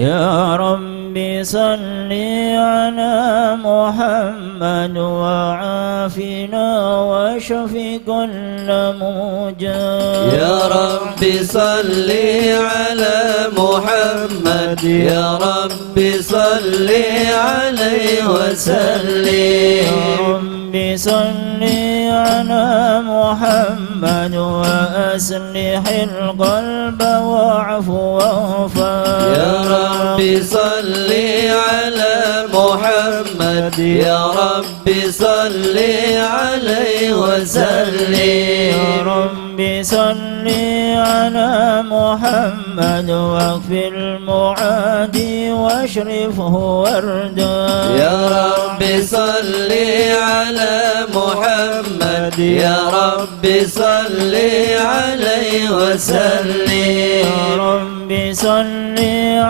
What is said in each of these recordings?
يا رب صل على محمد وعافنا واشف كل موجع. يا رب صل على محمد يا رب صل عليه وسلم. يا رب صل على محمد وأصلح القلب واعف واغفر. يا رب صل على محمد يا رب صل عليه وسلم. يا رب صل على محمد واغفر المعادي واشرفه واردا. يا رب صل على محمد يا رب صل عليه وسلم. يا رب صل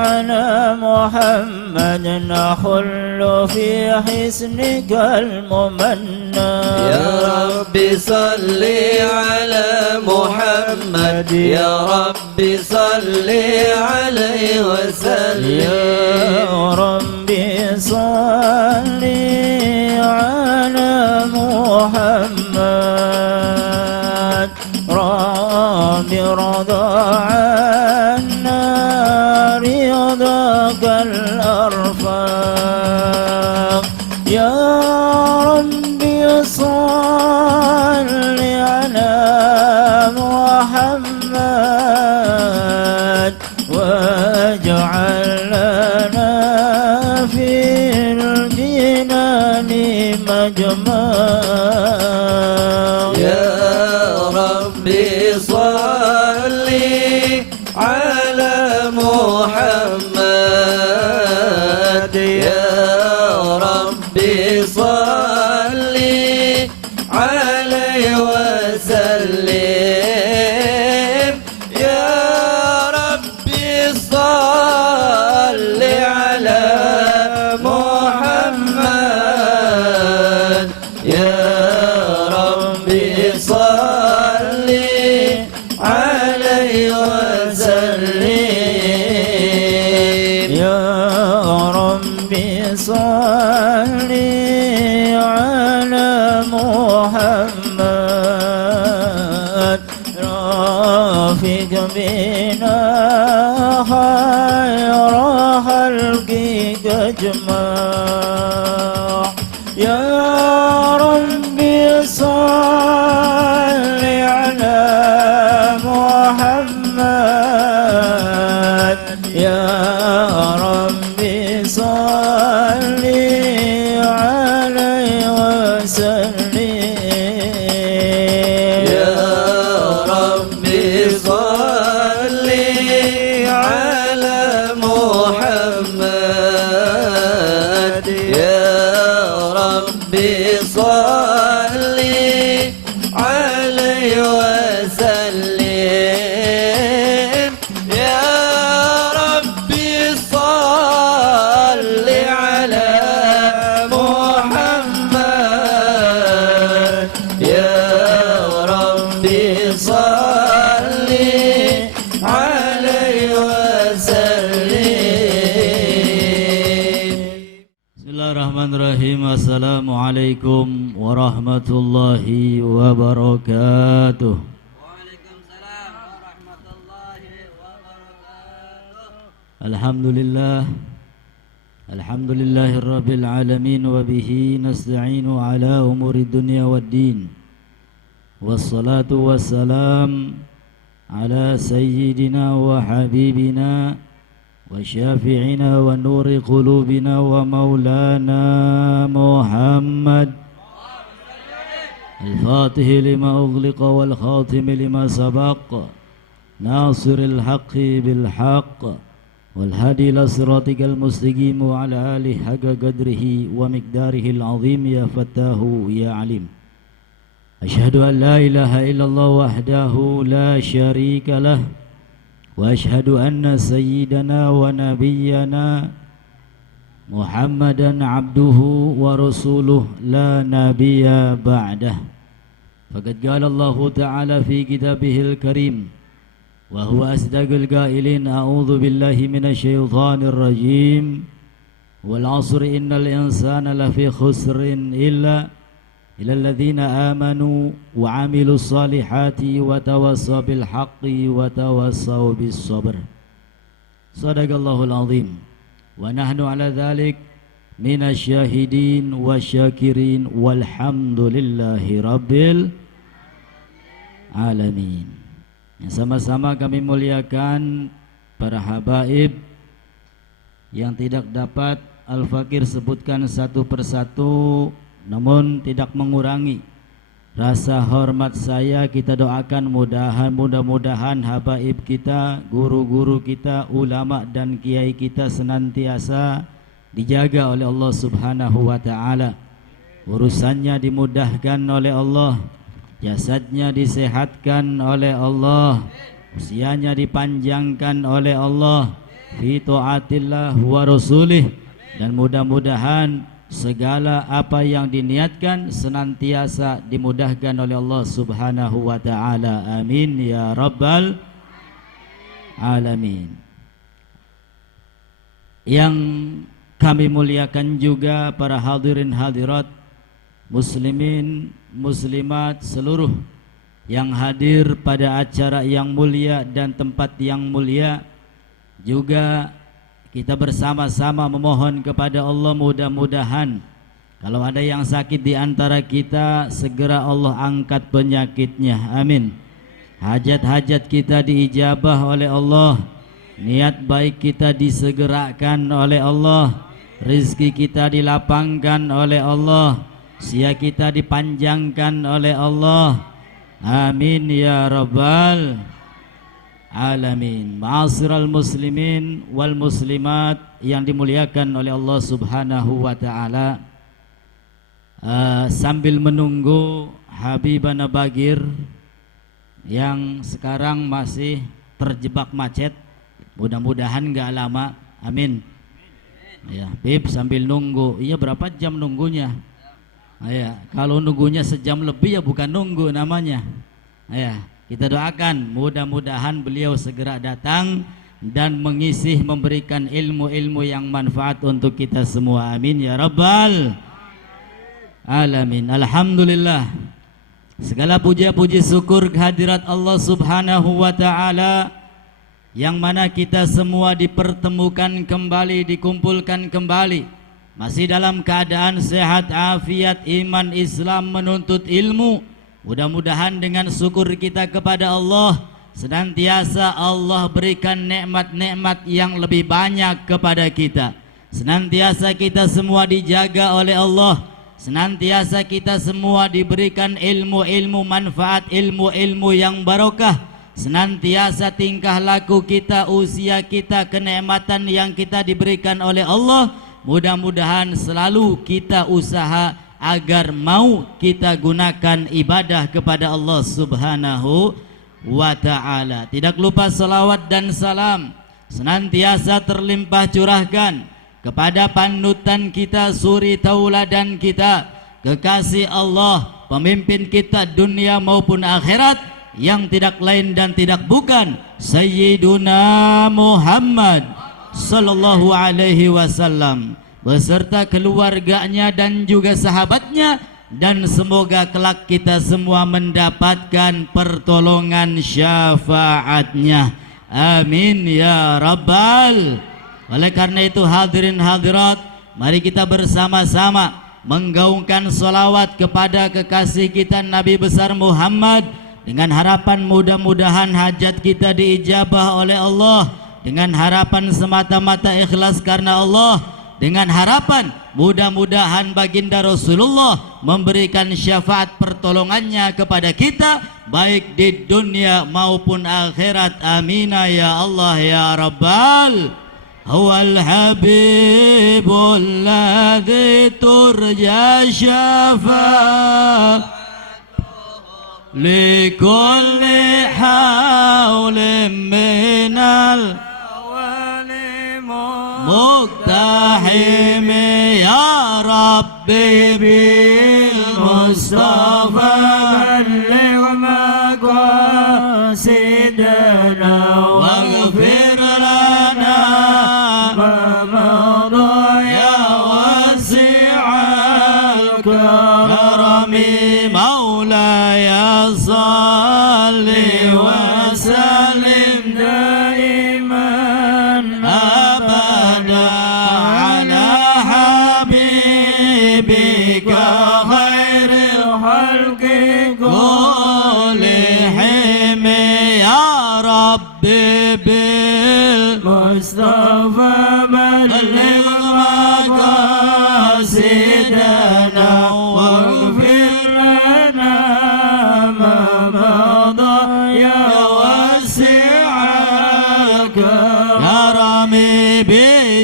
على محمد نحل في حسنك الممنى. يا رب صل على محمد يا رب صل عليه وسلم. يا رب صل على محمد رب رضا عنا رضاك الأرفاق. يا رب صل على محمد واجعل لنا في الجنان مجمع. يا رب صل على محمد يا رب صل عليه وسلم. يا رب صل على محمد يا رب صل عليه وسلم. يا رب صل على محمد رافق بنا خير خلقك اجمع. يا رب صل على محمد يا رب صل عليه وسلم. يا رب صل على محمد يا رب صل عليه وسلم. يا رب صل على محمد يا رب صل عليه وسلم. Bismillahirrahmanirrahim. Assalamualaikum warahmatullahi wabarakatuh. Waalaikumsalam warahmatullahi wabarakatuh. Alhamdulillah. Alhamdulillahirabbil alamin wa bihi nasta'inu ala umuri dunya waddin. Wassalatu wassalam ala sayyidina wa habibina وشافعنا ونور قلوبنا ومولانا محمد الفاتح لما أغلق والخاتم لما سبق ناصر الحق بالحق والهادي إلى صراطك المستقيم وعلى آله حق قدره ومقداره العظيم يا فتاه يا عليم. أشهد أن لا إله إلا الله وحده لا شريك له وأشهد أن سيدنا ونبينا محمدا عبده ورسوله لا نبي بعده. فقد قال الله تعالى في كتابه الكريم وهو أصدق القائلين أعوذ بالله من الشيطان الرجيم والعصر إن الإنسان لفي خسر إلا الذين آمنوا وعملوا الصالحات وتواصوا بالحق وتواصوا بالصبر. صدق الله العظيم ونحن على ذلك من الشاهدين والشاكرين والحمد لله رب العالمين. Sama-sama kami muliakan para habaib yang tidak dapat Al-Fakir sebutkan satu persatu, namun tidak mengurangi rasa hormat saya. Kita doakan mudah-mudahan habaib kita, guru-guru kita, ulama dan kiai kita senantiasa dijaga oleh Allah Subhanahu wa ta'ala, urusannya dimudahkan oleh Allah, jasadnya disehatkan oleh Allah, usianya dipanjangkan oleh Allah fi ta'atillah wa rasulih, dan mudah-mudahan segala apa yang diniatkan senantiasa dimudahkan oleh Allah Subhanahu wa ta'ala. Amin ya rabbal alamin. Yang kami muliakan juga para hadirin hadirat, muslimin muslimat seluruh yang hadir pada acara yang mulia dan tempat yang mulia. Juga kita bersama-sama memohon kepada Allah, mudah-mudahan kalau ada yang sakit di antara kita, segera Allah angkat penyakitnya. Amin. Hajat-hajat kita diijabah oleh Allah, niat baik kita disegerakan oleh Allah, rizki kita dilapangkan oleh Allah, usia kita dipanjangkan oleh Allah. Amin ya rabbal alamin. Ma'asyiral muslimin wal muslimat yang dimuliakan oleh Allah Subhanahu wa ta'ala, sambil menunggu Habibana Bagir yang sekarang masih terjebak macet, mudah-mudahan gak lama. Amin ya. Bib sambil nunggu, iya berapa jam nunggunya? Ya, kalau nunggunya sejam lebih ya bukan nunggu namanya. Ya, kita doakan mudah-mudahan beliau segera datang dan mengisi, memberikan ilmu-ilmu yang manfaat untuk kita semua. Amin ya rabbal alamin. Alhamdulillah, segala puja-puji syukur kehadirat Allah Subhanahu wa ta'ala, yang mana kita semua dipertemukan kembali, dikumpulkan kembali masih dalam keadaan sehat, afiat, iman, Islam, menuntut ilmu. Mudah-mudahan dengan syukur kita kepada Allah, senantiasa Allah berikan nikmat-nikmat yang lebih banyak kepada kita. Senantiasa kita semua dijaga oleh Allah, senantiasa kita semua diberikan ilmu-ilmu manfaat, ilmu-ilmu yang barokah. Senantiasa tingkah laku kita, usia kita, kenikmatan yang kita diberikan oleh Allah, mudah-mudahan selalu kita usaha agar mau kita gunakan ibadah kepada Allah Subhanahu wa ta'ala. Tidak lupa salawat dan salam senantiasa terlimpah curahkan kepada panutan kita, suri tauladan kita, kekasih Allah, pemimpin kita dunia maupun akhirat, yang tidak lain dan tidak bukan Sayyiduna Muhammad sallallahu alaihi wasallam beserta keluarganya dan juga sahabatnya, dan semoga kelak kita semua mendapatkan pertolongan syafaatnya. Amin ya rabbal. Oleh karena itu hadirin hadirat, mari kita bersama-sama menggaungkan salawat kepada kekasih kita Nabi besar Muhammad, dengan harapan mudah-mudahan hajat kita diijabah oleh Allah, dengan harapan semata-mata ikhlas karena Allah, dengan harapan mudah-mudahan baginda Rasulullah memberikan syafaat pertolongannya kepada kita baik di dunia maupun akhirat. Amin ya Allah ya rabbal. Huwal habibul ladzi turja syafaat likulli hawlin minal مقتحم يا ربي بالمصطفى بلغ مقاصدنا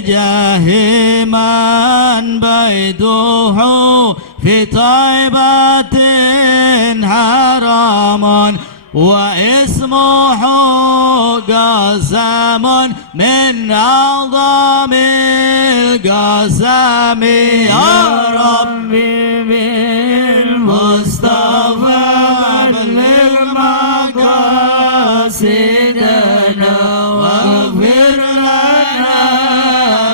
بجاه من بيته في طيبة حرام واسمه قسم من أعظم القسم يا ربي بالمصطفى بلغ مقاصدنا واغفر لنا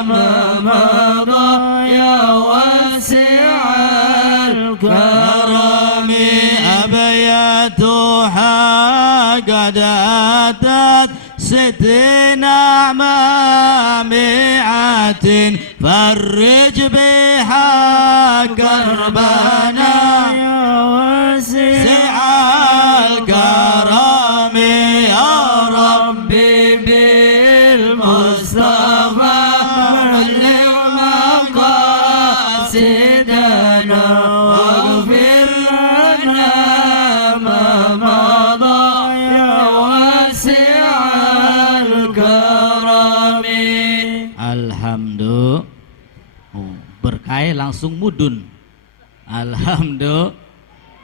ما مضى يا واسع الكرم أبياتها قد أتت 60 أعمى مئة فرج بها كربنا يا واسع الكرم يا ربي بالمصطفى بلغ مقاصدنا واغفر لنا ما مضى يا واسع الكرم. Alhamdulillah. Berkah langsung mudun. Alhamdulillah.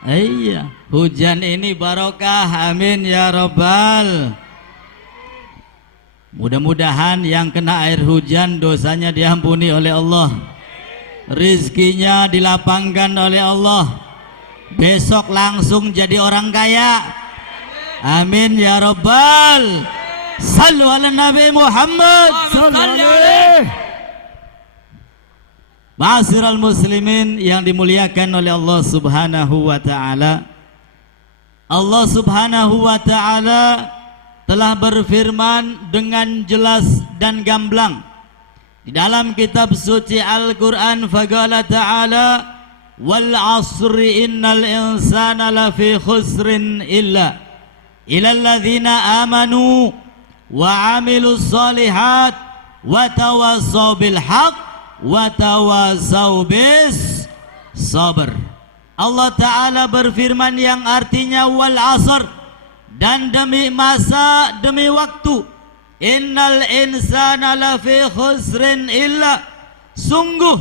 Iya, hujan ini barokah, amin ya robbal. Mudah-mudahan yang kena air hujan dosanya diampuni oleh Allah, rizkinya dilapangkan oleh Allah, besok langsung jadi orang kaya, amin ya robbal. Sallu ala Nabi Muhammad. Ma'asyiral muslimin yang dimuliakan oleh Allah Subhanahu wa taala. Allah Subhanahu wa taala telah berfirman dengan jelas dan gamblang di dalam kitab suci Al-Qur'an, faqala ta'ala wal 'asri innal insana lafi khusrin illa illalladzina amanu wa 'amilus shalihat wa tawassaw bil haqq wa tawassaw bis sabr. Allah Ta'ala berfirman yang artinya wal asr, dan demi masa demi waktu, innal insana lafi khusrin illa, sungguh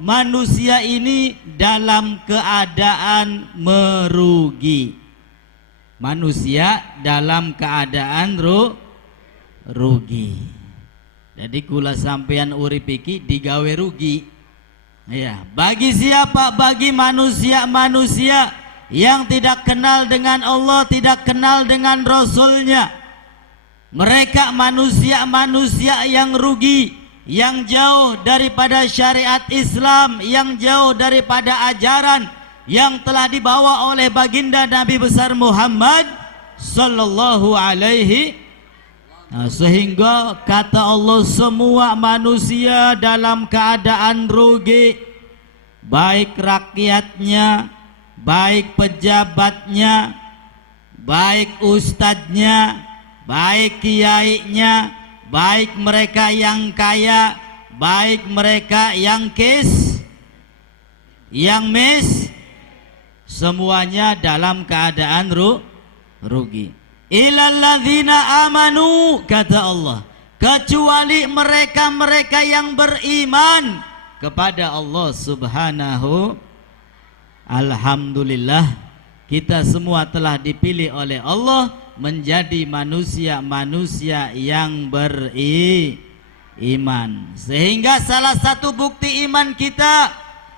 manusia ini dalam keadaan merugi. Manusia dalam keadaan rugi. Jadi kula sampean urip iki digawe rugi. Ya, bagi siapa? Bagi manusia-manusia yang tidak kenal dengan Allah, tidak kenal dengan Rasulnya. Mereka manusia-manusia yang rugi, yang jauh daripada syariat Islam, yang jauh daripada ajaran yang telah dibawa oleh baginda Nabi besar Muhammad sallallahu alaihi. Sehingga kata Allah, semua manusia dalam keadaan rugi, baik rakyatnya, baik pejabatnya, baik ustadznya, baik kiainya, baik mereka yang kaya, baik mereka yang semuanya dalam keadaan rugi. Ilalladzina amanu, kata Allah, kecuali mereka-mereka yang beriman kepada Allah Subhanahu. Alhamdulillah, kita semua telah dipilih oleh Allah menjadi manusia-manusia yang beriman. Sehingga salah satu bukti iman kita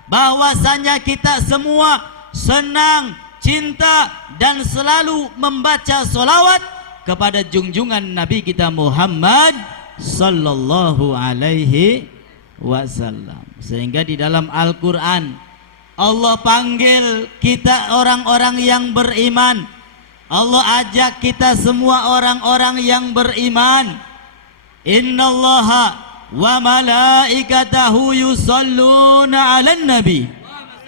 bahwasanya kita semua senang, cinta, dan selalu membaca solawat kepada junjungan Nabi kita Muhammad sallallahu alaihi wasallam. Sehingga di dalam Al-Quran Allah panggil kita orang-orang yang beriman. Allah ajak kita semua orang-orang yang beriman. Innallaha wa malaikatahu yusalluna 'alan nabi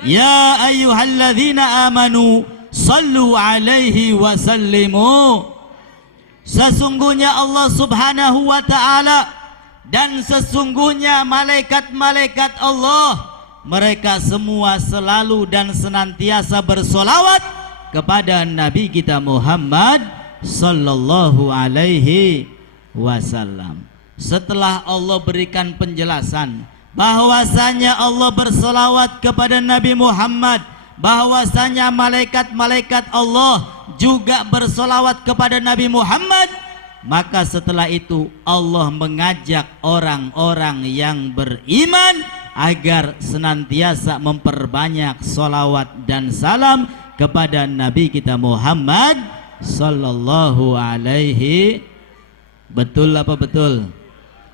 ya ayyuhalladzina amanu sallu alaihi wa sallimu. Sesungguhnya Allah Subhanahu wa ta'ala dan sesungguhnya malaikat-malaikat Allah, mereka semua selalu dan senantiasa bersolawat kepada Nabi kita Muhammad sallallahu alaihi wasallam. setelah Allah berikan penjelasan bahwasanya Allah bersolawat kepada Nabi Muhammad, bahwasanya malaikat-malaikat Allah juga bersolawat kepada Nabi Muhammad, maka setelah itu Allah mengajak orang-orang yang beriman agar senantiasa memperbanyak solawat dan salam kepada Nabi kita Muhammad sallallahu alaihi. Betul apa betul?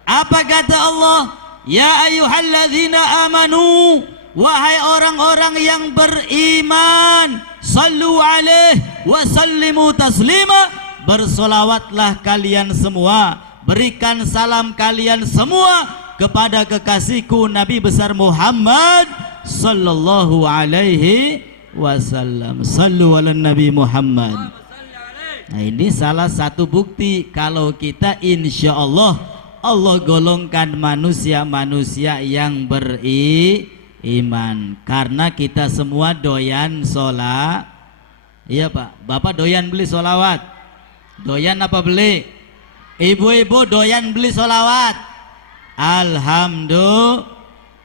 Apa kata Allah? Ya ayyuhalladzina amanu, wahai orang-orang yang beriman, sallu alaihi wa sallimu taslima, bersolawatlah kalian semua, berikan salam kalian semua kepada kekasihku Nabi besar Muhammad sallallahu alaihi wasallam. Sallu ala Nabi Muhammad. Nah, ini salah satu bukti kalau kita insya Allah Allah golongkan manusia-manusia yang beriman, karena kita semua doyan sholat. Iya Pak, Bapak doyan beli sholawat? Doyan apa beli? Ibu-ibu doyan beli sholawat? Alhamdulillah,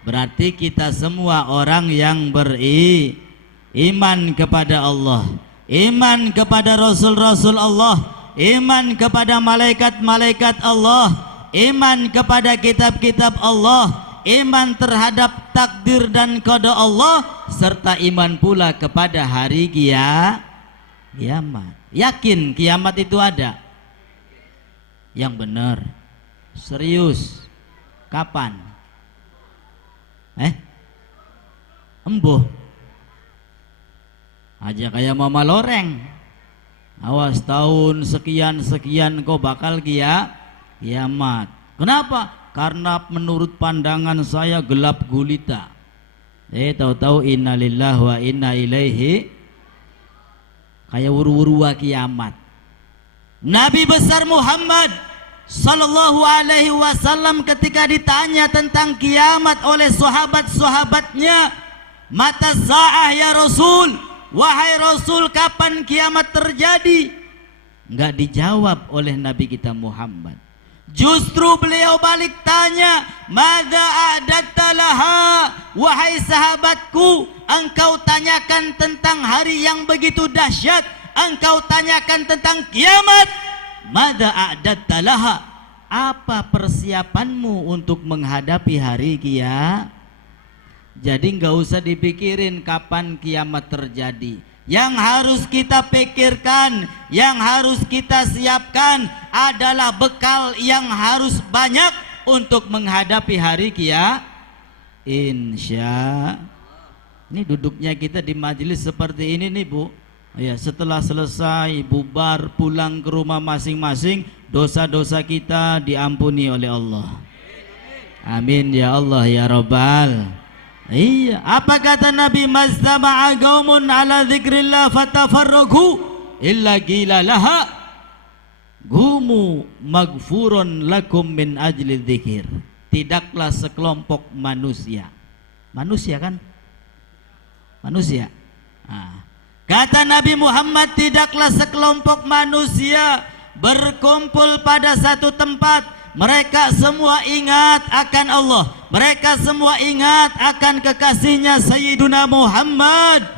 berarti kita semua orang yang beriman kepada Allah, iman kepada Rasul-Rasul Allah, iman kepada malaikat-malaikat Allah, iman kepada kitab-kitab Allah, iman terhadap takdir dan qada Allah, serta iman pula kepada hari kiamat. Yakin kiamat itu ada? Yang benar, serius. Kapan? Embuh aja kayak mama loreng. Awas tahun sekian-sekian kau bakal kiamat. Kenapa? Karena menurut pandangan saya gelap gulita. Tahu-tahu innalillahi wa inna ilaihi, kayak wuru-wuru kiamat. Nabi besar Muhammad sallallahu alaihi wasallam ketika ditanya tentang kiamat oleh sahabat-sahabatnya, mata sa'ah ya Rasul, wahai Rasul kapan kiamat terjadi? Enggak dijawab oleh Nabi kita Muhammad. Justru beliau balik tanya, madza a'datta laha, wahai sahabatku, engkau tanyakan tentang hari yang begitu dahsyat, engkau tanyakan tentang kiamat, madza a'datta laha, apa persiapanmu untuk menghadapi hari kiamat? Jadi enggak usah dipikirin kapan kiamat terjadi. Yang harus kita pikirkan, yang harus kita siapkan adalah bekal yang harus banyak untuk menghadapi hari kiamat. Insya. Ini duduknya kita di majelis seperti ini nih Bu. Ya, setelah selesai bubar pulang ke rumah masing-masing, dosa-dosa kita diampuni oleh Allah. Amin ya Allah ya Rabbal. Iya, apa kata Nabi? Mazdama'a qaumun ala dzikrillah fatafarraqu illa qila laha gumu maghfurun lakum min ajli dzikir. Tidaklah sekelompok manusia. Manusia kan? Manusia. Kata Nabi Muhammad, tidaklah sekelompok manusia berkumpul pada satu tempat, mereka semua ingat akan Allah, mereka semua ingat akan kekasihnya Sayyiduna Muhammad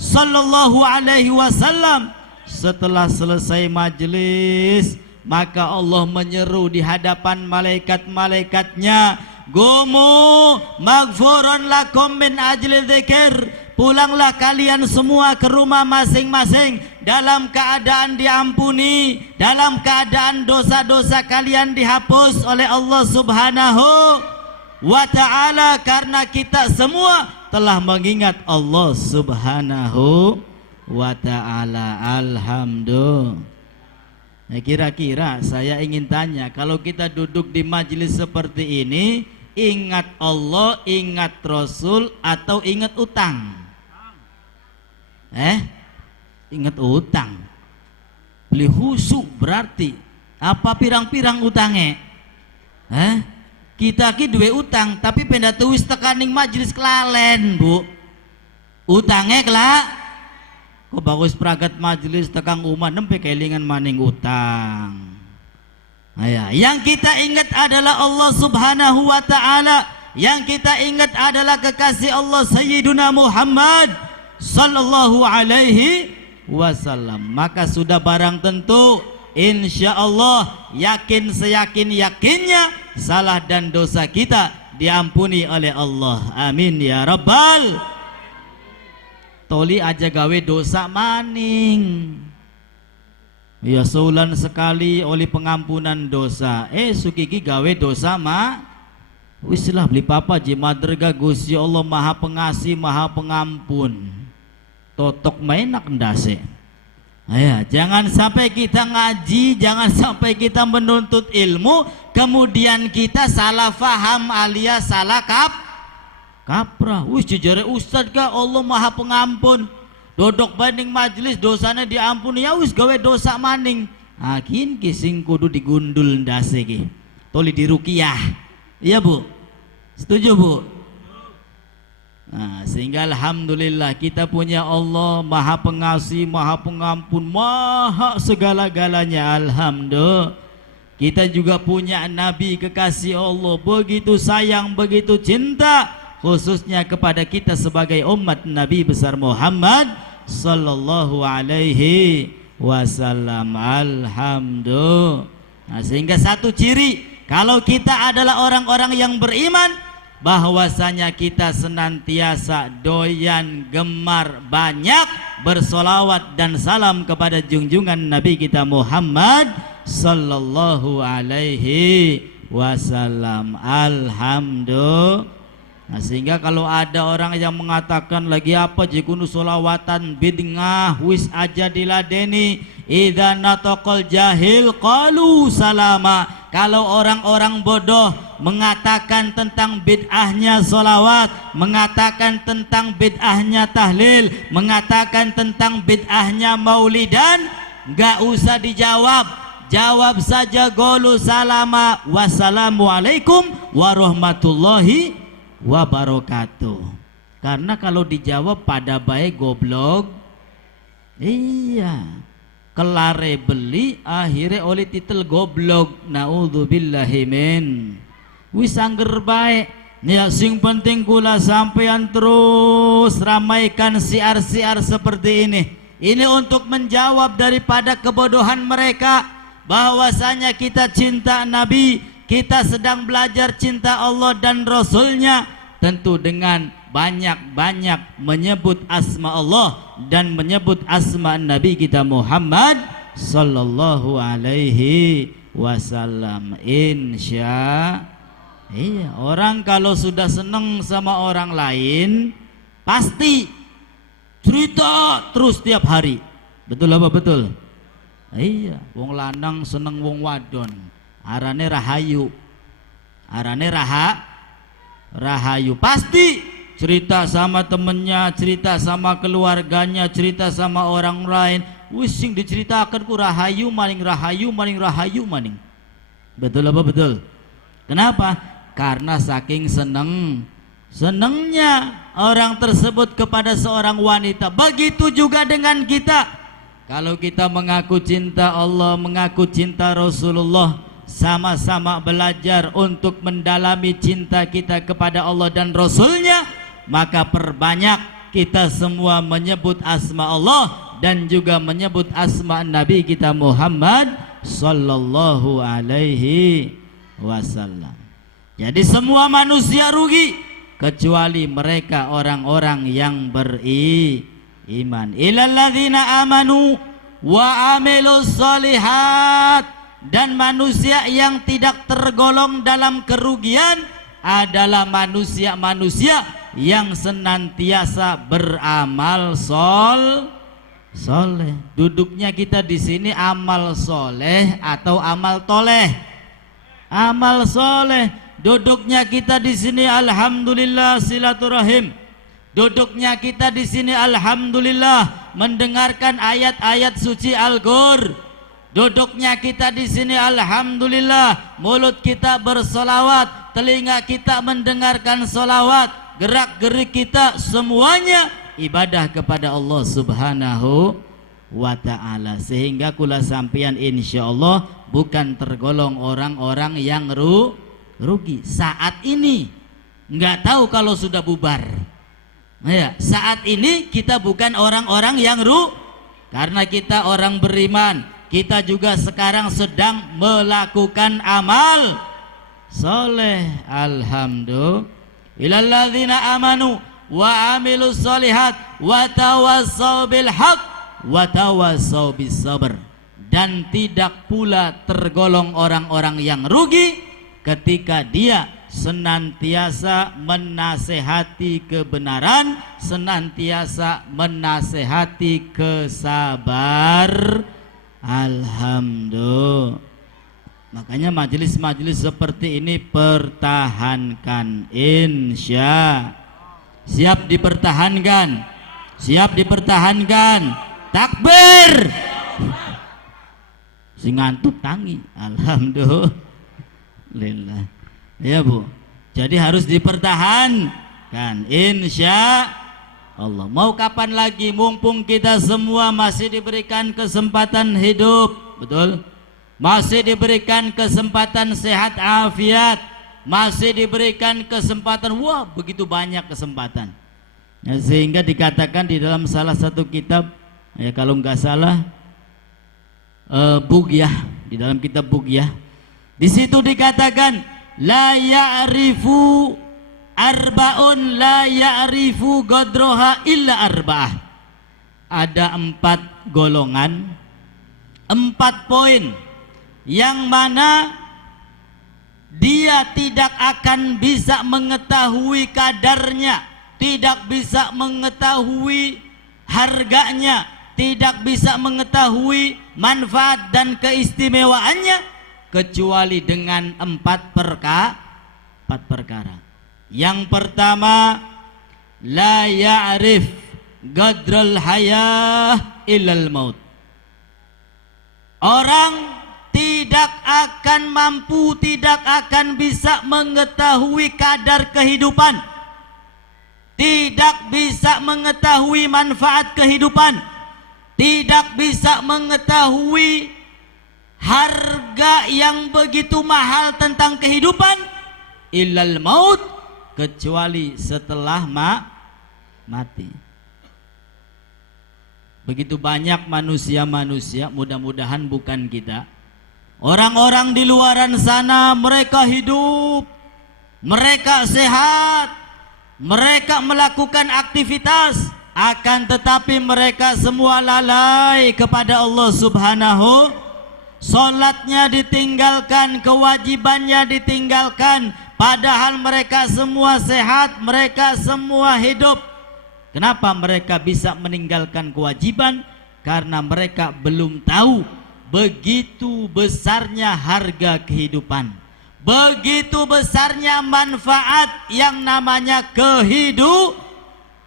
sallallahu alaihi wasallam. Setelah selesai majelis, maka Allah menyeru di hadapan malaikat-malaikatnya, gumu maghfurun lakum min ajli dzikir, pulanglah kalian semua ke rumah masing-masing dalam keadaan diampuni, dalam keadaan dosa-dosa kalian dihapus oleh Allah Subhanahu wa ta'ala, karena kita semua telah mengingat Allah Subhanahu wa ta'ala. Alhamdulillah. Nah, kira-kira saya ingin tanya, kalau kita duduk di majelis seperti ini, ingat Allah, ingat Rasul, atau ingat utang? Ingat utang. Beli husuk berarti apa pirang-pirang utangnya? Kita ki duwe utang tapi penda tuwis tekaning majelis kelalen, Bu. Utangnya kelak. Kok bagus peragat majelis tekang umat nempe kelingan maning utang. Yang kita ingat adalah Allah Subhanahu wa taala. Yang kita ingat adalah kekasih Allah Sayyiduna Muhammad sallallahu alaihi wasallam. Maka sudah barang tentu insya Allah, yakin seyakin-yakinnya salah dan dosa kita diampuni oleh Allah. Amin ya rabbal. Toli aja gawe dosa maning, ya seulan sekali oleh pengampunan dosa. Sukiki gawe dosa wis lah beli papa je madraga Gusti Allah maha pengasih maha pengampun. Totok mainak ndase. Jangan sampai kita ngaji, jangan sampai kita menuntut ilmu, kemudian kita salah faham alias salah kaprah. Wis jejare ustad ka Allah maha pengampun. Dodok banding majelis dosanya diampuni, ya wis gawe dosa maning. Akin kising kudu digundul ndase ki. Toli diruqyah. Iya Bu? Setuju Bu? Sehingga alhamdulillah kita punya Allah maha pengasih, maha pengampun, maha segala-galanya. Alhamdulillah. Kita juga punya Nabi kekasih Allah, begitu sayang, begitu cinta, khususnya kepada kita sebagai umat Nabi besar Muhammad sallallahu alaihi wasallam. Alhamdulillah. Sehingga satu ciri kalau kita adalah orang-orang yang beriman, bahwasanya kita senantiasa doyan gemar banyak bersolawat dan salam kepada junjungan Nabi kita Muhammad sallallahu alaihi wasallam. Alhamdulillah. Sehingga kalau ada orang yang mengatakan lagi apa jikunu solawatan bid'ah, wis aja diladeni. Idza nataqal jahil qalu salama. Kalau orang-orang bodoh mengatakan tentang bid'ahnya solawat, mengatakan tentang bid'ahnya tahlil, mengatakan tentang bid'ahnya maulidan, gak usah dijawab. Jawab saja qulu salama, wassalamualaikum warahmatullahi wabarakatuh. Karena kalau dijawab pada baik goblok, kelare beli akhirnya oleh titel goblok. Naudzubillahi min. Wis angger baik ya, sing penting kula sampean terus ramaikan siar-siar seperti ini. Ini untuk menjawab daripada kebodohan mereka, bahwasanya kita cinta Nabi, kita sedang belajar cinta Allah dan Rasulnya, tentu dengan banyak-banyak menyebut asma Allah dan menyebut asma Nabi kita Muhammad sallallahu alaihi wasallam. Orang kalau sudah seneng sama orang lain pasti cerita terus tiap hari. Betul apa betul? Wong lanang seneng wong wadon, arane rahayu. Arane rahayu. Pasti cerita sama temennya, cerita sama keluarganya, cerita sama orang lain. Wis sing diceritakan ku rahayu maning rahayu maning rahayu maning. Betul apa betul? Kenapa? Karena saking senengnya orang tersebut kepada seorang wanita. Begitu juga dengan kita. Kalau kita mengaku cinta Allah, mengaku cinta Rasulullah, sama-sama belajar untuk mendalami cinta kita kepada Allah dan Rasulnya, maka perbanyak kita semua menyebut asma Allah dan juga menyebut asma Nabi kita Muhammad sallallahu alaihi wasallam. Jadi semua manusia rugi kecuali mereka orang-orang yang beriman. Illalladzina amanu wa amilus solihat. Dan manusia yang tidak tergolong dalam kerugian adalah manusia-manusia yang senantiasa beramal soleh. Duduknya kita di sini amal soleh atau amal toleh? Amal soleh. Duduknya kita di sini alhamdulillah silaturahim. Duduknya kita di sini alhamdulillah mendengarkan ayat-ayat suci Al-Qur'an. Duduknya kita di sini alhamdulillah mulut kita bersolawat, telinga kita mendengarkan solawat, gerak-gerik kita semuanya ibadah kepada Allah Subhanahu wa ta'ala. Sehingga kula sampeyan insyaallah bukan tergolong orang-orang yang rugi saat ini. Enggak tahu kalau sudah bubar. Ya, saat ini kita bukan orang-orang yang karena kita orang beriman. Kita juga sekarang sedang melakukan amal soleh. Alhamdulillah. Illalladzina amanu wa amilus solihat wa tawassaw bil haq wa tawassaw bis sabr. Dan tidak pula tergolong orang-orang yang rugi ketika dia senantiasa menasehati kebenaran, senantiasa menasehati kesabar. Alhamdulillah. Makanya majelis-majelis seperti ini pertahankan, insya. Siap dipertahankan, siap dipertahankan. Takbir. Si ngantuk tangi. Alhamdulillah. Ya Bu, jadi harus dipertahankan, insya Allah. Mau kapan lagi, mumpung kita semua masih diberikan kesempatan hidup, betul? Masih diberikan kesempatan sehat afiat, masih diberikan kesempatan, wah begitu banyak kesempatan ya, sehingga dikatakan di dalam salah satu kitab ya, kalau nggak salah Bugyah, di dalam kitab Bugyah, di situ dikatakan la ya'rifu arba'un la ya'rifu godroha illa arba'ah. Ada 4 golongan, 4 poin yang mana dia tidak akan bisa mengetahui kadarnya, tidak bisa mengetahui harganya, tidak bisa mengetahui manfaat dan keistimewaannya kecuali dengan 4 perkara. Yang pertama, la ya'rif gadral hayah illal maut. Orang tidak akan mampu, tidak akan bisa mengetahui kadar kehidupan, tidak bisa mengetahui manfaat kehidupan, tidak bisa mengetahui harga yang begitu mahal tentang kehidupan illal maut, kecuali setelah mati. Begitu banyak manusia-manusia, mudah-mudahan bukan kita, orang-orang di luaran sana, mereka hidup, mereka sehat, mereka melakukan aktivitas, akan tetapi mereka semua lalai kepada Allah Subhanahu. Sholatnya ditinggalkan, kewajibannya ditinggalkan, padahal mereka semua sehat, mereka semua hidup. Kenapa mereka bisa meninggalkan kewajiban? Karena mereka belum tahu begitu besarnya harga kehidupan, begitu besarnya manfaat yang namanya kehidupan.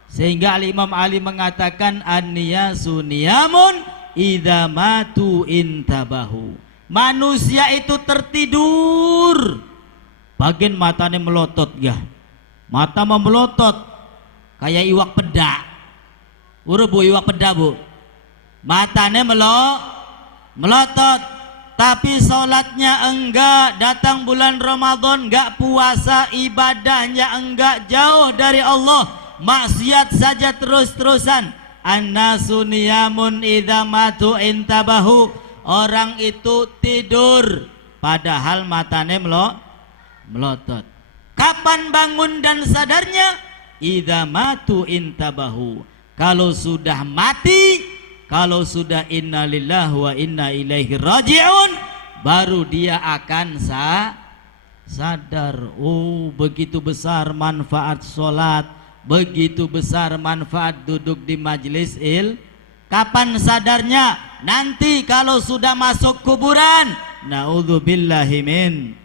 Sehingga Imam Ali mengatakan an-niyasu niyamun idza matu intabahu. Manusia itu tertidur, bagian matanya melotot ya, mata memelotot kayak iwak peda. Bu, iwak peda bu, matanya melotot, tapi sholatnya enggak, datang bulan Ramadan enggak, puasa ibadahnya enggak, jauh dari Allah, maksiat saja terus-terusan. An-nasu niyamun idza matu intabahu. Orang itu tidur padahal matanya melotot. Kapan bangun dan sadarnya? Idza matu intabahu. Kalau sudah mati, kalau sudah innalillahi wa inna ilaihi raji'un, baru dia akan sadar. Oh, begitu besar manfaat sholat, begitu besar manfaat duduk di majelis Kapan sadarnya? Nanti kalau sudah masuk kuburan. Na'udzubillahi min.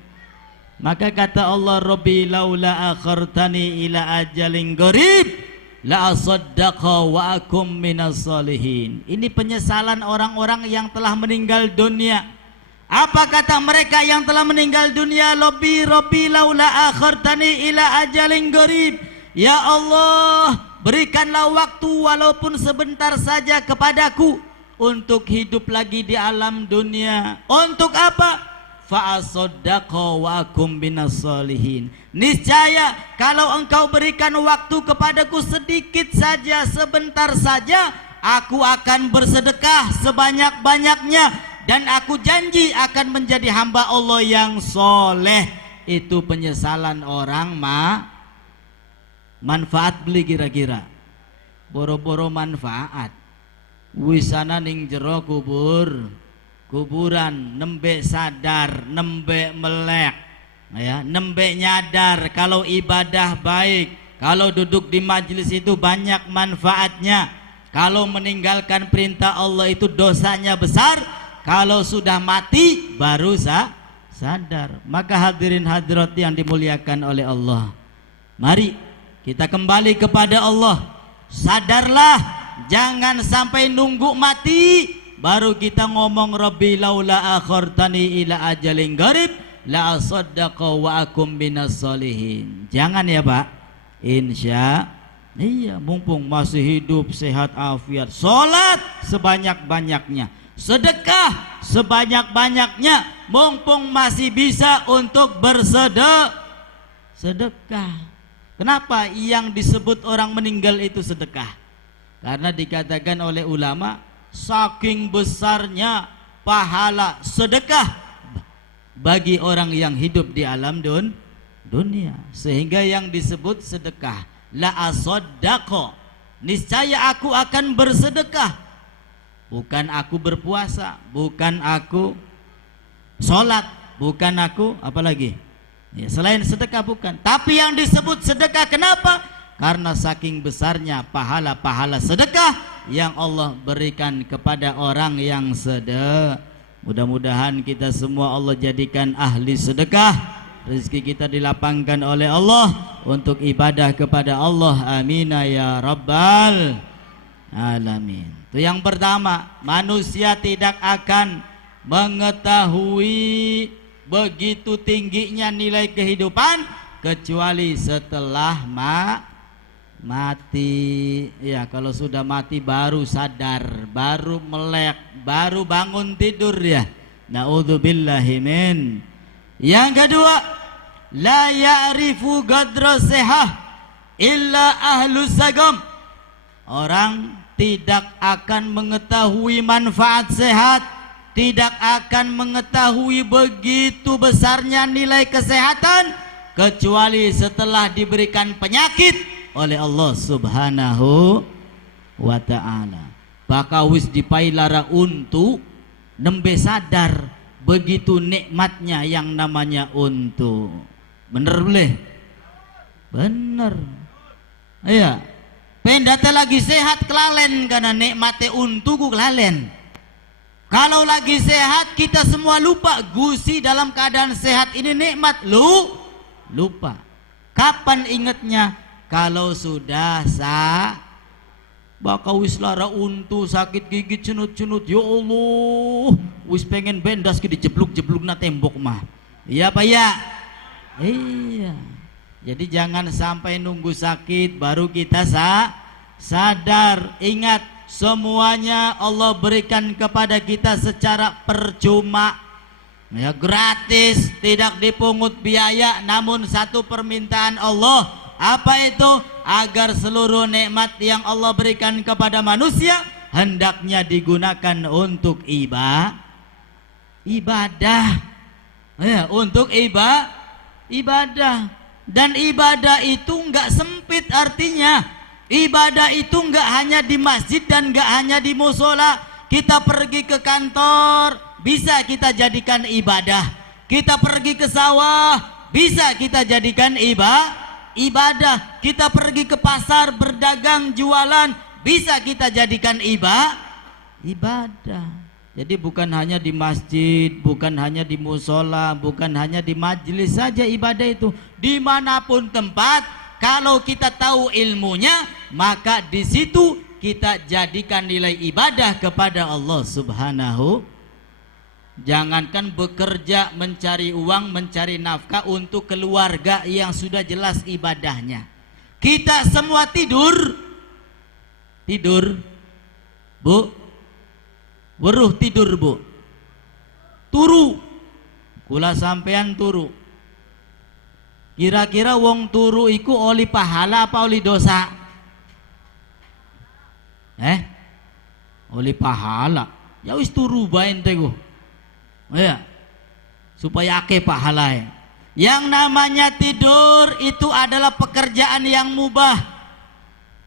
Maka kata Allah, Rabbi laula akhartani ila ajalin qarib la asaddaqa wa akum minas solihin. Ini penyesalan orang-orang yang telah meninggal dunia. Apa kata mereka yang telah meninggal dunia? Rabbi laula akhartani ila ajalin qarib. Ya Allah, berikanlah waktu walaupun sebentar saja kepadaku untuk hidup lagi di alam dunia. Untuk apa? Fa'asaddaqa wa akum binas solihin. Niscaya kalau engkau berikan waktu kepadaku sedikit saja, sebentar saja, aku akan bersedekah sebanyak-banyaknya, dan aku janji akan menjadi hamba Allah yang soleh. Itu penyesalan orang manfaat beli kira-kira. Boro-boro manfaat. Wisana ning jero kuburan, nembe sadar, nembe melek, ya, nembe nyadar kalau ibadah baik, kalau duduk di majelis itu banyak manfaatnya, kalau meninggalkan perintah Allah itu dosanya besar, kalau sudah mati baru sadar. Maka hadirin hadirat yang dimuliakan oleh Allah, mari kita kembali kepada Allah. Sadarlah, jangan sampai nunggu mati baru kita ngomong Rabbi laula akhartani ila ajalin qarib la asaddaqa wa akum binas solihin. Jangan ya Pak. Iya, mumpung masih hidup sehat afiat, salat sebanyak-banyaknya, sedekah sebanyak-banyaknya, mumpung masih bisa untuk sedekah. Kenapa yang disebut orang meninggal itu sedekah? Karena dikatakan oleh ulama, saking besarnya pahala sedekah bagi orang yang hidup di alam dunia, sehingga yang disebut sedekah. La asaddaqa, niscaya aku akan bersedekah. Bukan aku berpuasa, bukan aku sholat, bukan aku apalagi ya, selain sedekah bukan. Tapi yang disebut sedekah, kenapa? Karena saking besarnya pahala-pahala sedekah yang Allah berikan kepada orang yang sedekah. Mudah-mudahan kita semua Allah jadikan ahli sedekah, rezeki kita dilapangkan oleh Allah untuk ibadah kepada Allah. Amin ya rabbal alamin. Itu yang pertama, manusia tidak akan mengetahui begitu tingginya nilai kehidupan kecuali setelah mati. Ya, kalau sudah mati baru sadar, baru melek, baru bangun tidur ya. Naudzubillahi min. Yang kedua, la ya'rifu qadra sihah illa ahlu sagam. Orang tidak akan mengetahui manfaat sehat, tidak akan mengetahui begitu besarnya nilai kesehatan kecuali setelah diberikan penyakit oleh Allah subhanahu wa ta'ala. Baka wis dipailara untu nembe sadar begitu nikmatnya yang namanya untu. Bener boleh? Bener. Iya. Pendata lagi sehat kelalen karena nikmate untu ku kelalen. Kalau lagi sehat kita semua lupa. Gusi dalam keadaan sehat ini nikmat lupa. Kapan ingatnya? Kalau sudah baka wis lara untu sakit gigi cenut-cenut, ya Allah, wis pengen bendas ki dijebluk-jebluk na tembok mah. Iya Pak ya? Iya. Jadi jangan sampai nunggu sakit baru kita sadar. Ingat, semuanya Allah berikan kepada kita secara percuma. Ya, gratis, tidak dipungut biaya, namun satu permintaan Allah. Apa itu? Agar seluruh nikmat yang Allah berikan kepada manusia hendaknya digunakan untuk ibadah. Ya, untuk ibadah. Dan ibadah itu enggak sempit artinya. Ibadah itu enggak hanya di masjid dan enggak hanya di musola. Kita pergi ke kantor, bisa kita jadikan ibadah. Kita pergi ke sawah, bisa kita jadikan ibadah. Kita pergi ke pasar berdagang jualan, bisa kita jadikan ibadah. Jadi bukan hanya di masjid, bukan hanya di musola, bukan hanya di majelis saja ibadah itu. Dimanapun tempat, kalau kita tahu ilmunya, maka di situ kita jadikan nilai ibadah kepada Allah subhanahu. Jangankan bekerja, mencari uang, mencari nafkah untuk keluarga yang sudah jelas ibadahnya. Kita semua tidur Bu, weruh tidur Bu, turu kula sampean turu, kira-kira wong turu iku oli pahala apa oli dosa? Oli pahala. Ya wis turu bae ente ku. Ya. Supaya ake pahala. Yang namanya tidur itu adalah pekerjaan yang mubah.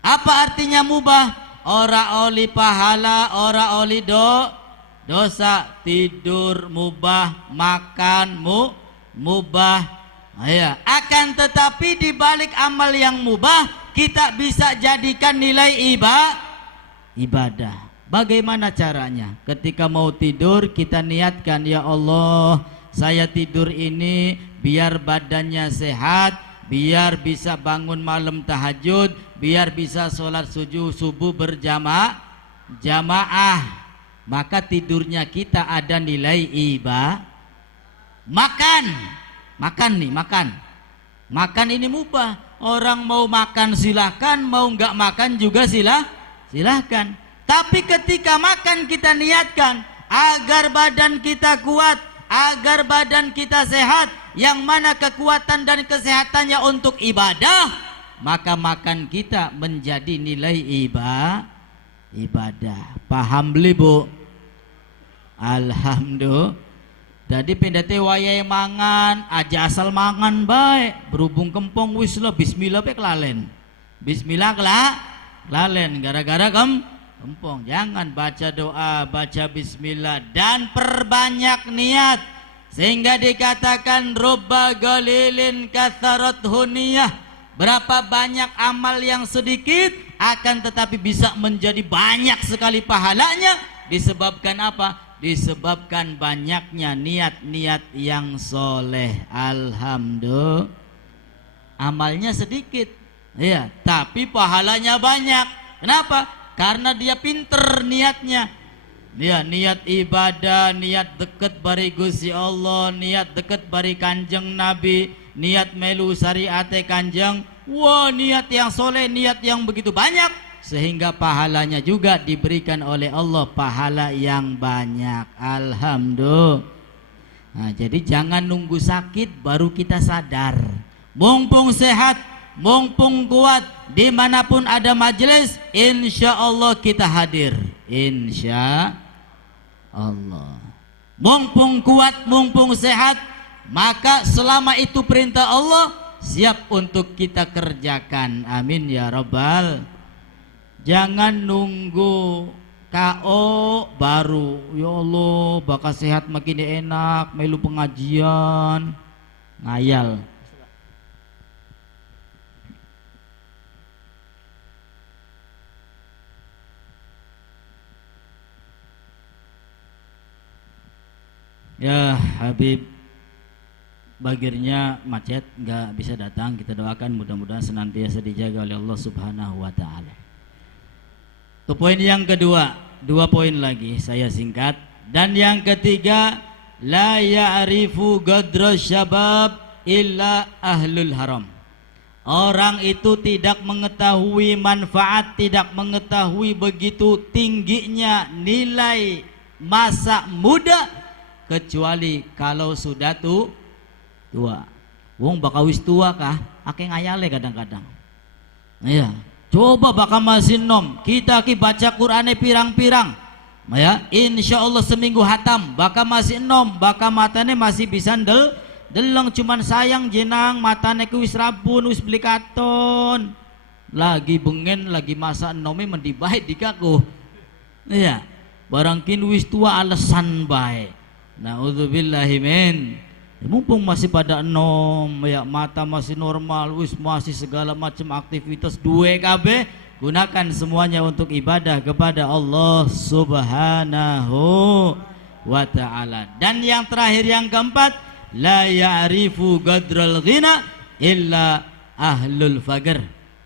Apa artinya mubah? Ora oli pahala, ora oli dosa. Tidur mubah, makan mubah. Ya. Akan tetapi di balik amal yang mubah kita bisa jadikan nilai ibadah. Bagaimana caranya? Ketika mau tidur kita niatkan, ya Allah, saya tidur ini biar badannya sehat, biar bisa bangun malam tahajud, biar bisa sholat subuh berjamaah. Maka tidurnya kita ada nilai makan ini mubah. Orang mau makan silahkan, mau nggak makan juga silahkan. Tapi ketika makan kita niatkan agar badan kita kuat, agar badan kita sehat, yang mana kekuatan dan kesehatannya untuk ibadah, maka makan kita menjadi nilai ibadah. Paham beli Bu? Alhamdulillah. Jadi pendete wayai mangan aja asal mangan baik, berhubung kempong wis lo bismillah pe kelalen. Bismillah kelalen gara-gara kempong. Jangan baca doa, baca bismillah dan perbanyak niat sehingga dikatakan rubba galilin katharat huniyah. Berapa banyak amal yang sedikit akan tetapi bisa menjadi banyak sekali pahalanya. Disebabkan apa? Disebabkan banyaknya niat-niat yang soleh. Alhamdulillah. Amalnya sedikit, ya, tapi pahalanya banyak. Kenapa? Karena dia pinter niatnya. Dia niat ibadah, niat deket bari Gusti Allah, niat deket bari Kanjeng Nabi, niat melu syariate Kanjeng. Wah, niat yang soleh, niat yang begitu banyak, sehingga pahalanya juga diberikan oleh Allah, pahala yang banyak. Alhamdulillah. Nah, jadi jangan nunggu sakit baru kita sadar. Mumpung sehat, mumpung kuat, dimanapun ada majelis, insya Allah kita hadir. Insya Allah. Mumpung kuat, mumpung sehat, maka selama itu perintah Allah, siap untuk kita kerjakan. Amin ya Rabbal. Jangan nunggu KO baru, ya Allah bakal sehat makin enak, melu pengajian, ngayal. Ya Habib Bagirnya macet nggak bisa datang, kita doakan mudah-mudahan senantiasa dijaga oleh Allah Subhanahu wa Ta'ala. Itu poin yang kedua, 2 poin lagi saya singkat. Dan yang ketiga, la ya'rifu gadra syabab illa ahlul haram. Orang itu tidak mengetahui manfaat, tidak mengetahui begitu tingginya nilai masa muda kecuali kalau sudah tua. Wong bakal wis tua kah? Akeh ngayale kadang-kadang. Iya. Coba bakal masih nom, kita ki baca Qur'ane pirang-pirang, ya, insya Allah seminggu hatam, bakal masih nom, bakal matane masih bisa deleng, cuman sayang jenang matane ku wis rabun, wis beli katon, lagi bengen, lagi masa nome mendibait dikaku, ya, barangkin wis tua alasan baik, naudzubillahi min. Mumpung masih pada enom, ya, mata masih normal, wis masih segala macam aktivitas 2 KB, gunakan semuanya untuk ibadah kepada Allah Subhanahu wa Ta'ala. Dan yang terakhir, yang keempat, la ya'rifu gadral ghina illa ahlul faqr.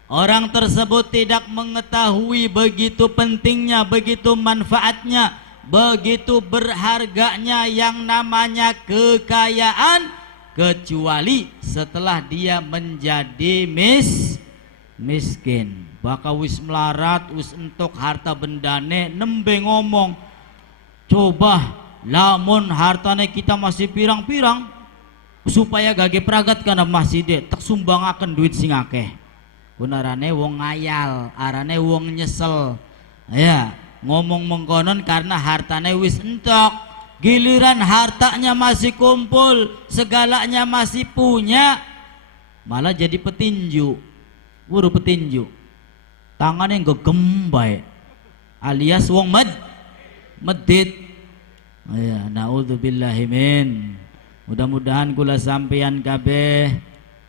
Orang tersebut tidak mengetahui begitu pentingnya, begitu manfaatnya, begitu berharganya yang namanya kekayaan, kecuali setelah dia menjadi miskin. Bakal wis melarat, wis entuk harta bendane, nembe ngomong Coba lamun hartane kita masih pirang-pirang supaya gage pragat kana masjid tak sumbangaken duit sing akeh. Kunarane wong ngayal, arane wong nyesel. Ya, ngomong mengkonon karena hartane wis entok. Giliran hartanya masih kumpul, segalanya masih punya, malah jadi petinju. Wuru petinju. Tangannya gegembay. Alias wong medit. Ya, naudzubillahi min. Mudah-mudahan kula sampeyan kabeh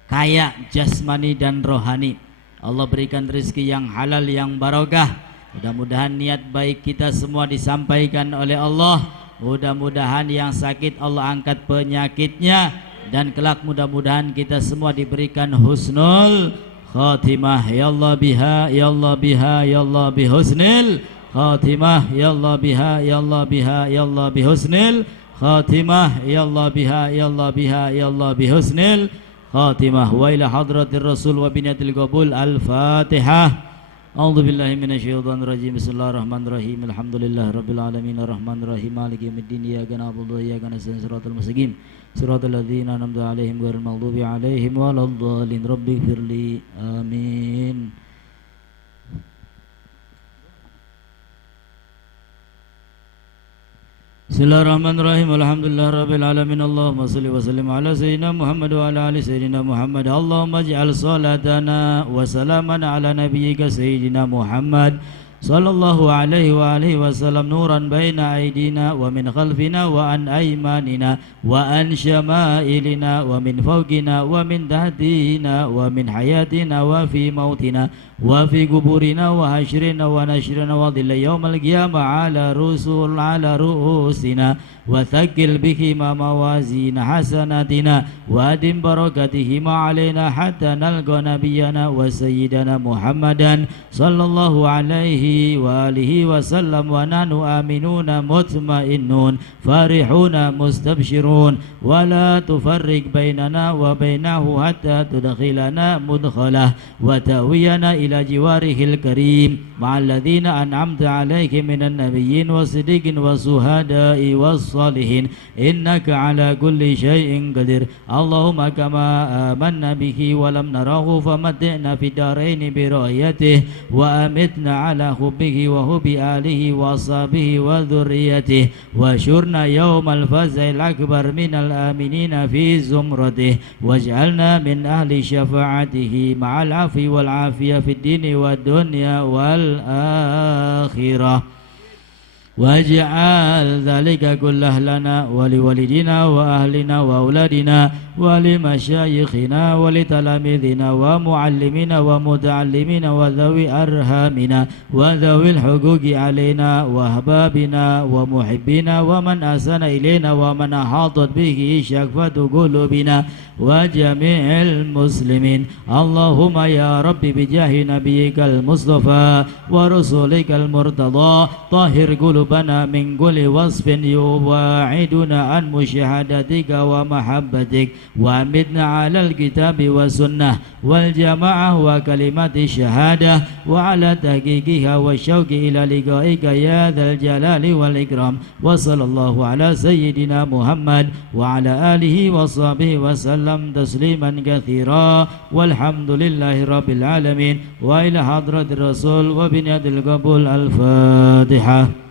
kaya jasmani dan rohani. Allah berikan rezeki yang halal yang barokah. Mudah-mudahan niat baik kita semua disampaikan oleh Allah. Mudah-mudahan yang sakit Allah angkat penyakitnya, dan kelak mudah-mudahan kita semua diberikan husnul khatimah. Ya Allah biha, ya Allah biha, ya Allah bihusnil khatimah. Ya Allah biha, ya Allah biha, ya Allah bihusnil khatimah. Ya Allah biha, ya Allah biha, ya Allah bihusnil khatimah. Wa ila hadratir rasul wa binatil qabul. Al-Fatihah. A'udzu billahi minasyaitonir rajim. Bismillahirrahmanirrahim. Alhamdulillahi rabbil alamin arrahmanir rahim maliki yaumiddin. Iyyaka na'budu wa iyyaka nasta'in shiratal mustaqim shiratal ladzina an'amta 'alaihim ghairil maghdubi 'alaihim waladdallin. Rabbighfirli. Amin. Bismillahirrahmanirrahim. Alhamdulillahirabbil alamin. Allahumma shalli wa sallim ala sayyidina Muhammad wa ala ali sayyidina Muhammad. Allahumma ij'al salatana wa salamana ala nabiyyika sayyidina Muhammad sallallahu alaihi wa alihi wasallam nuran baina aydina wa min khalfina wa an aymanina wa an syama'ilina wa min fawqina wa min tahtina wa min hayatina wa fi mautina wa fi kuburina wa hasyrina wa nashrina wa dhilla yawmal qiyamah ala ru'usina wa thaqil bihima mawazina hasanatina wa adim barakatihima alaina hatta nalqa nabiyyana wa sayyidana Muhammadan sallallahu alaihi wa alihi wasallam wa nanu aminuna mutmainnun farihuna mustabshirun wa la tufarriq bainana wa bainahu hatta tudkhilana mudkhalah wa ta'wiyana ila jiwarihil karim ma'al ladzina an'amta alaihim minan nabiyyin wasiddiqin wasuhada'i wassalihin innaka ala kulli syai'in qadir. Allahumma kama amanna bihi wa lam narahu famatti'na fid daraini bi ra'yatihi wa amitna ala hubbihi wa hubbi alihi wa ashabihi wa dhurriyyatihi wa syurna yawmal faza'il akbar minal aminina fi zumratihi waj'alna min ahli syafa'atihi ma'al afi wal afiyah fid dini wad dunya wal akhirah waj'al dzalika kullah lana wa liwalidina wa ahlina wa auladina wa limasyayikhina wa litalamidina wa muallimina wa muta'allimina wa dhawi arhamina wa dhawil huquqi alaina wa ahbabina wa muhibbina wa man asana ilaina wa man ahatat bihi syakfatu qulubina wa jami'il muslimin. Allahumma ya rabbi bijahi nabiyyikal mustafa wa rasulikal murtada tahhir qulubana min kulli wasfin yuwa'iduna an musyahadatika wa mahabbatik wa amitna alal kitabi wa sunnah wal jamaah wa kalimati syahadah wa ala tahqiqiha wa syauqi ila liqa'ika ya dzal jalali wal ikram. Wa sallallahu ala sayyidina Muhammad wa ala alihi wa sahbihi wa sallam tasliman katsira walhamdulillahi rabbil alamin wa ila hadratir rasul wa binyatil qabul. Al-Fatihah.